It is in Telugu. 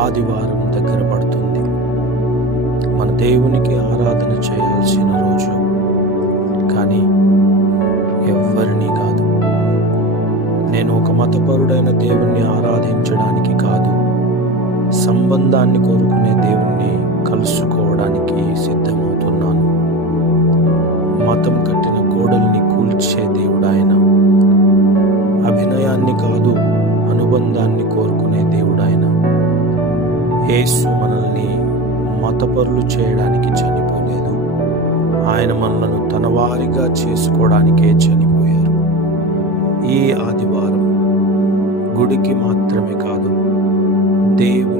ఆదివారం దగ్గర పడుతుంది. మన దేవునికి ఆరాధన చేయాల్సిన రోజు. కానీ ఎవ్వరినీ కాదు, నేను ఒక మతపరుడైన దేవుణ్ణి ఆరాధించడానికి కాదు, సంబంధాన్ని కోరుకునే దేవుణ్ణి కలుసుకోవడానికి సిద్ధమవుతున్నాను. మతం కట్టిన గోడల్ని కూల్చే దేవుడు ఆయన. అభినయాన్ని కాదు, అనుబంధాన్ని కోరుకునే దేవుడు ఆయన. యేసు మనల్ని మతపరులు చేయడానికి చనిపోలేదు, ఆయన మనలను తన వారిగా చేసుకోవడానికే చనిపోయారు. ఈ ఆదివారం గుడికి మాత్రమే కాదు, దేవుని